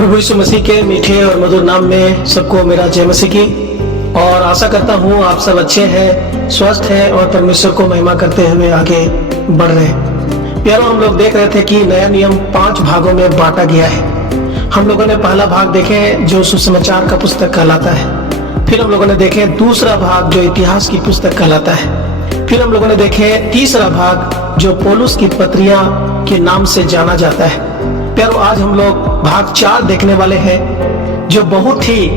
प्रभु यीशु मसीह के मीठे और मधुर नाम में सबको मेरा जय मसीह की। और आशा करता हूँ आप सब अच्छे हैं, स्वस्थ हैं और परमेश्वर को महिमा करते हुए आगे बढ़ रहे हैं। प्यारों, हम लोग देख रहे थे कि नया नियम 5 भागों में बांटा गया है। हम लोगों ने पहला भाग देखे जो सुसमाचार का पुस्तक कहलाता है। फिर हम लोगों ने देखे दूसरा भाग जो इतिहास की पुस्तक कहलाता है। फिर हम लोगों ने देखे तीसरा भाग जो पौलुस की पत्रियां के नाम से जाना जाता है। प्यारों, आज हम लोग भाग 4 देखने वाले हैं जो बहुत ही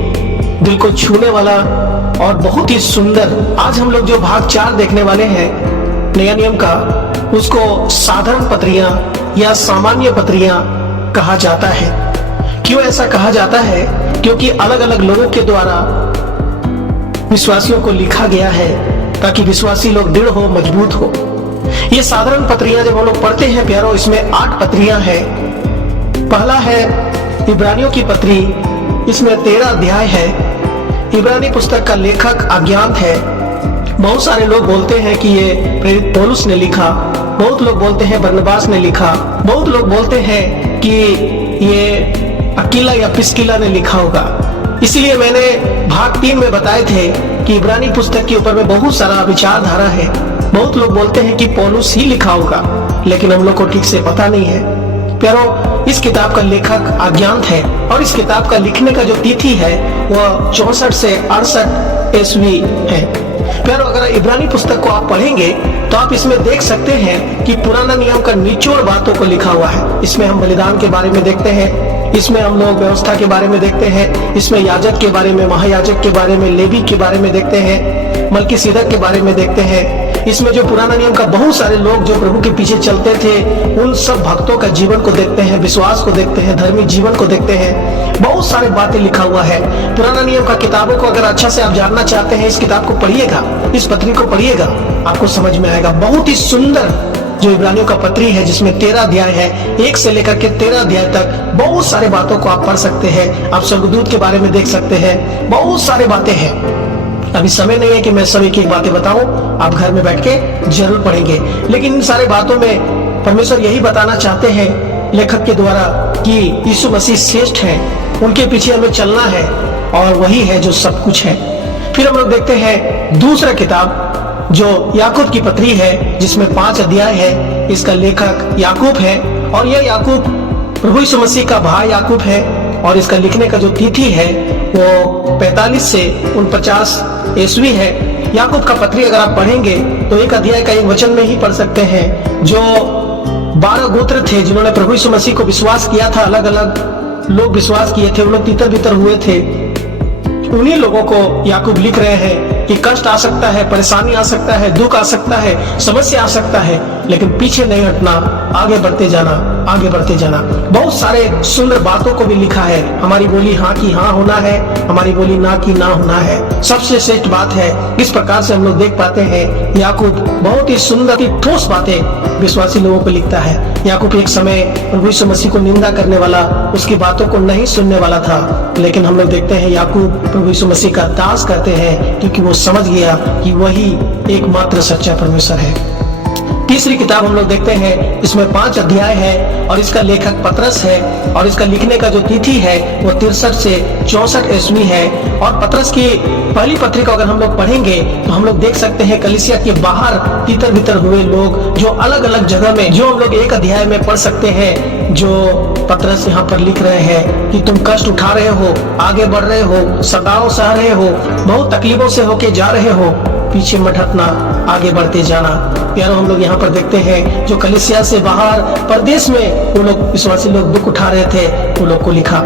दिल को छूने वाला और बहुत ही सुंदर। आज हम लोग जो भाग 4 देखने वाले हैं नया नियम का, उसको साधारण पत्रियां या सामान्य पत्रियां कहा जाता है। क्यों ऐसा कहा जाता है? क्योंकि अलग अलग लोगों के द्वारा विश्वासियों को लिखा गया है ताकि विश्वासी लोग दृढ़ हो, मजबूत हो। ये साधारण पत्रियां जब हम लोग पढ़ते हैं प्यारों, इसमें 8 पत्रियां हैं। पहला है इब्रानियों की पत्री, इसमें 13 अध्याय है। इब्रानी पुस्तक का लेखक अज्ञात है। बहुत सारे लोग बोलते हैं कि ये प्रेरित पौलुस ने लिखा, बहुत लोग बोलते हैं बरनबास ने लिखा, बहुत लोग बोलते हैं कि ये अकीला या प्रिस्किला ने लिखा होगा। इसीलिए मैंने भाग 3 में बताए थे कि इब्रानी पुस्तक के ऊपर में बहुत सारा विचारधारा है। बहुत लोग बोलते हैं कि पौलुस ही लिखा होगा, लेकिन हम लोग को ठीक से पता नहीं है। प्यारों, इस किताब का लेखक अज्ञात है और इस किताब का लिखने का जो तिथि है वह 64 से 68 ईस्वी है। प्यारों, अगर इब्रानी पुस्तक को आप पढ़ेंगे तो आप इसमें देख सकते हैं कि पुराना नियम का निचोड़ बातों को लिखा हुआ है। इसमें हम बलिदान के बारे में देखते हैं, इसमें हम लोग व्यवस्था के बारे में देखते हैं, इसमें याजक के बारे में, महायाजक के बारे में, लेवी के बारे में देखते हैं, मलकीसिदक के बारे में देखते हैं। इसमें जो पुराना नियम का बहुत सारे लोग जो प्रभु के पीछे चलते थे उन सब भक्तों का जीवन को देखते हैं, विश्वास को देखते हैं, धर्मी जीवन को देखते हैं। बहुत सारे बातें लिखा हुआ है पुराना नियम का। किताबों को अगर अच्छा से आप जानना चाहते हैं, इस किताब को पढ़िएगा, इस पत्री को पढ़िएगा, आपको समझ में आएगा। बहुत ही सुंदर जो इब्रानियों का पत्री है जिसमें 13 अध्याय है, 1 से लेकर के 13 अध्याय तक बहुत सारे बातों को आप पढ़ सकते हैं। आप स्वर्गदूत के बारे में देख सकते हैं, बहुत सारे बातें हैं। अभी समय नहीं है कि मैं सभी की बातें बताऊं, आप घर में बैठ के जरूर पढ़ेंगे। लेकिन इन सारे बातों में परमेश्वर यही बताना चाहते हैं लेखक के द्वारा कि यीशु मसीह श्रेष्ठ है, उनके पीछे हमें चलना है और वही है जो सब कुछ है। फिर हम लोग देखते हैं दूसरा किताब जो याकूब की पत्री है जिसमें 5 अध्याय है। इसका लेखक याकूब है और यह याकूब प्रभु यीशु मसीह का भाई याकूब है और इसका लिखने का जो तिथि है वो 45 से 49 ईस्वी है। याकूब का पत्री अगर आप पढ़ेंगे तो एक अध्याय का एक वचन में ही पढ़ सकते हैं। जो 12 गोत्र थे जिन्होंने प्रभु यीशु मसीह को विश्वास किया था, अलग अलग लोग विश्वास किए थे, वो लोग तितर बितर हुए थे। उन्हीं लोगों को याकूब लिख रहे हैं कि कष्ट आ सकता है, परेशानी आ सकता है, दुख आ सकता है, समस्या आ सकता है, लेकिन पीछे नहीं हटना, आगे बढ़ते जाना, आगे बढ़ते जाना। बहुत सारे सुंदर बातों को भी लिखा है। हमारी बोली हाँ की हाँ होना है, हमारी बोली ना की ना होना है, सबसे श्रेष्ठ बात है। इस प्रकार से हम लोग देख पाते हैं याकूब बहुत ही सुंदर की ठोस बातें विश्वासी लोगों को लिखता है। याकूब एक समय प्रभु यीशु मसीह को निंदा करने वाला, उसकी बातों को नहीं सुनने वाला था, लेकिन हम लोग देखते हैं याकूब प्रभु यीशु मसीह का दास करते हैं क्योंकि वो समझ गया कि वही एकमात्र सच्चा परमेश्वर है। तीसरी किताब हम लोग देखते हैं, इसमें 5 अध्याय है और इसका लेखक पतरस है और इसका लिखने का जो तिथि है वो 63 से 64 ईस्वी है। और पतरस की पहली पत्री को अगर हम लोग पढ़ेंगे तो हम लोग देख सकते हैं कलीसिया के बाहर तितर बितर हुए लोग जो अलग अलग जगह में, जो हम लोग एक अध्याय में पढ़ सकते हैं, जो पतरस यहाँ पर लिख रहे हैं कि तुम कष्ट उठा रहे हो, आगे बढ़ रहे हो, सताव सह रहे हो, बहुत तकलीफों से होके जा रहे हो, पीछे मत हटना, आगे बढ़ते जाना। प्यारों, हम लोग यहाँ पर देखते हैं जो कलीसिया से बाहर परदेश में वो लोग विश्वासी लोग दुख उठा रहे थे, वो लोग को लिखा।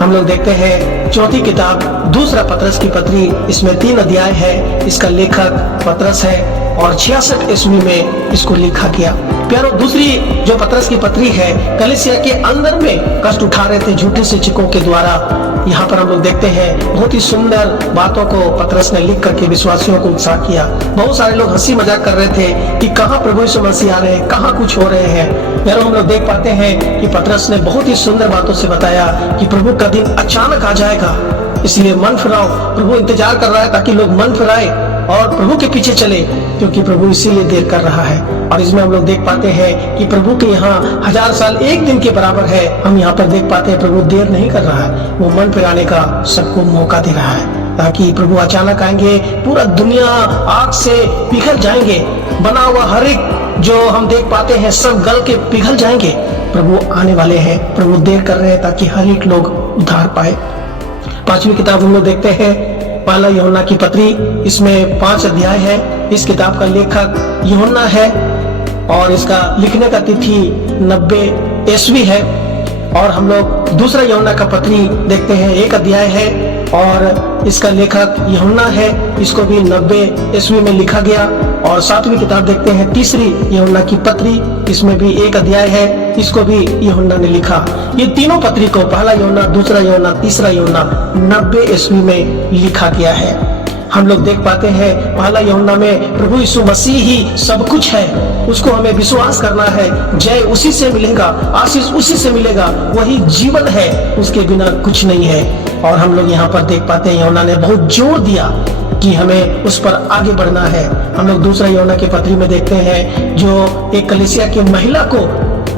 हम लोग देखते हैं चौथी किताब दूसरा पतरस की पत्री, इसमें 3 अध्याय है। इसका लेखक पतरस है और 66 ईस्वी में इसको लिखा गया। प्यारों, दूसरी जो पतरस की पत्री है कलीसिया के अंदर में कष्ट उठा रहे थे झूठे शिक्षकों के द्वारा। यहाँ पर हम लोग देखते हैं बहुत ही सुंदर बातों को पतरस ने लिख करके विश्वासियों को उत्साह किया। बहुत सारे लोग हंसी मजाक कर रहे थे कि कहाँ प्रभु यीशु मसीह आ रहे हैं, कहाँ कुछ हो रहे हैं। प्यारों, हम लोग देख पाते हैं कि पतरस ने बहुत ही सुंदर बातों से बताया कि प्रभु का दिन अचानक आ जाएगा, इसलिए मन फिराओ। प्रभु इंतजार कर रहा है ताकि लोग मन फिराए और प्रभु के पीछे चले, क्योंकि प्रभु इसीलिए देर कर रहा है। और इसमें हम लोग देख पाते हैं कि प्रभु के यहाँ 1000 साल एक दिन के बराबर है। हम यहाँ पर देख पाते हैं प्रभु देर नहीं कर रहा है, वो मन फिराने का सबको मौका दे रहा है, ताकि प्रभु अचानक आएंगे, पूरा दुनिया आग से पिघल जाएंगे, बना हुआ हर एक जो हम देख पाते हैं सब गल के पिघल जाएंगे। प्रभु आने वाले हैं, प्रभु देर कर रहे हैं ताकि हर एक लोग उद्धार पाए। 5वीं किताब हम लोग देखते हैं, पहला यूहन्ना की पत्री, इसमें 5 अध्याय है। इस किताब का लेखक यूहन्ना है और इसका लिखने का तिथि 90 ईस्वी है। और हम लोग दूसरा यूहन्ना का पत्री देखते हैं, 1 अध्याय है और इसका लेखक यूहन्ना है, इसको भी 90 ईस्वी में लिखा गया। और 7वीं किताब देखते हैं, तीसरी यूहन्ना की पत्री, इसमें भी 1 अध्याय है, इसको भी यूहन्ना ने लिखा। ये तीनों पत्री को, पहला यूहन्ना, दूसरा यूहन्ना, तीसरा यूहन्ना, 90 ईस्वी में लिखा गया है। हम लोग देख पाते हैं पहला यूहन्ना में प्रभु यीशु मसीह ही सब कुछ है, उसको हमें विश्वास करना है, जय उसी से मिलेगा, आशीष उसी से मिलेगा, वही जीवन है, उसके बिना कुछ नहीं है। और हम लोग यहाँ पर देख पाते हैं यूहन्ना ने बहुत जोर दिया कि हमें उस पर आगे बढ़ना है। हम लोग दूसरा यूहन्ना के पत्री में देखते हैं जो एक कलीसिया की महिला को,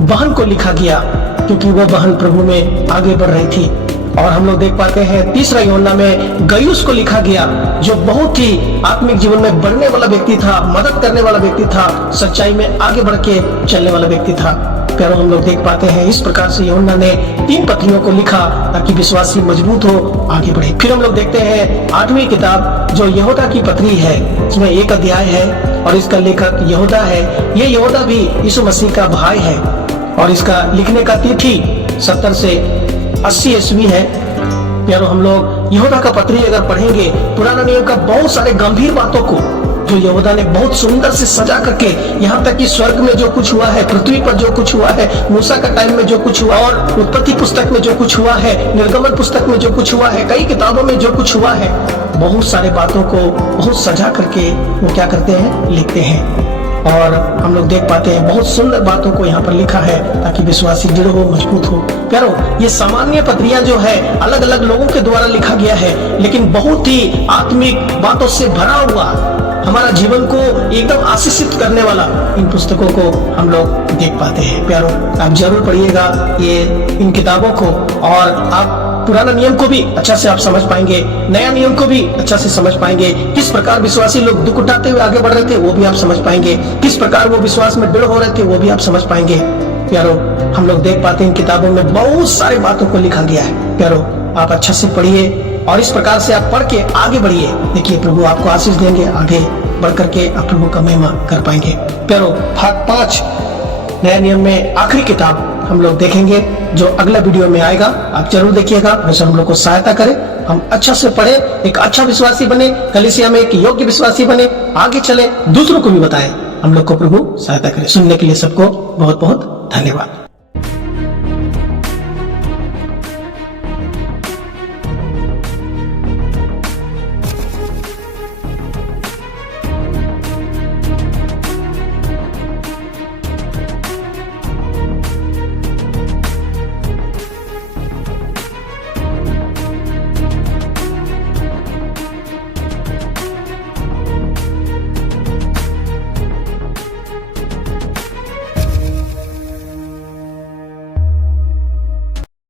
बहन को लिखा गया, क्योंकि वो बहन प्रभु में आगे बढ़ रही थी। और हम लोग देख पाते हैं तीसरा यूहन्ना में गयुस को लिखा गया, जो बहुत ही आत्मिक जीवन में बढ़ने वाला व्यक्ति था, मदद करने वाला व्यक्ति था, सच्चाई में आगे बढ़ के चलने वाला व्यक्ति था। प्यारो, हम लोग देख पाते हैं इस प्रकार से यूहन्ना ने 3 पत्रियों को लिखा ताकि विश्वासी मजबूत हो, आगे बढ़े। फिर हम लोग देखते हैं 8वीं किताब जो यहूदा की पत्री है, इसमें 1 अध्याय है और इसका लेखक यहूदा है। ये यहूदा भी यीशु मसीह का भाई है और इसका लिखने का तिथि 70 से 80 ईस्वी है। प्यारो, हम लोग यहूदा का पत्री अगर पढ़ेंगे, पुराना नियम का बहुत सारे गंभीर बातों को जो यहूदा ने बहुत सुंदर से सजा करके, यहाँ तक कि स्वर्ग में जो कुछ हुआ है, पृथ्वी पर जो कुछ हुआ है, मूसा का टाइम में जो कुछ हुआ और उत्पत्ति पुस्तक में जो कुछ हुआ है, निर्गमन पुस्तक में जो कुछ हुआ है, कई किताबों में जो कुछ हुआ है, बहुत सारे बातों को बहुत सजा करके वो क्या करते हैं, लिखते हैं। और हम लोग देख पाते हैं बहुत सुंदर बातों को यहाँ पर लिखा है ताकि विश्वासी दृढ़ हो, मजबूत हो। प्यारो, ये सामान्य पत्रियां जो है अलग अलग लोगों के द्वारा लिखा गया है, लेकिन बहुत ही आत्मिक बातों से भरा हुआ, हमारा जीवन को एकदम आशीषित करने वाला इन पुस्तकों को हम लोग देख पाते हैं। प्यारो, आप जरूर पढ़िएगा ये इन किताबों को और आप पुराना नियम को भी अच्छा से आप समझ पाएंगे, नया नियम को भी अच्छा से समझ पाएंगे। किस प्रकार विश्वासी लोग दुख उठाते हुए आगे बढ़ रहे थे वो भी आप समझ पाएंगे, किस प्रकार वो विश्वास में दृढ़ हो रहे थे वो भी आप समझ पाएंगे। प्यारो, हम लोग देख पाते हैं इन किताबों में बहुत सारे बातों को लिखा गया है। प्यारो, आप अच्छा से पढ़िए और इस प्रकार से आप पढ़ के आगे बढ़िए। देखिए, प्रभु आपको आशीष देंगे, आगे बढ़ करके आप प्रभु का महिमा कर पाएंगे। प्यारो, भाग 5 नया नियम में आखिरी किताब हम लोग देखेंगे जो अगला वीडियो में आएगा। आप जरूर देखिएगा, वैसे हम लोग को सहायता करें, हम अच्छा से पढ़े, एक अच्छा विश्वासी बने, कलीसिया में एक योग्य विश्वासी बने, आगे चले, दूसरों को भी बताएं। हम लोग को प्रभु सहायता करे। सुनने के लिए सबको बहुत बहुत धन्यवाद।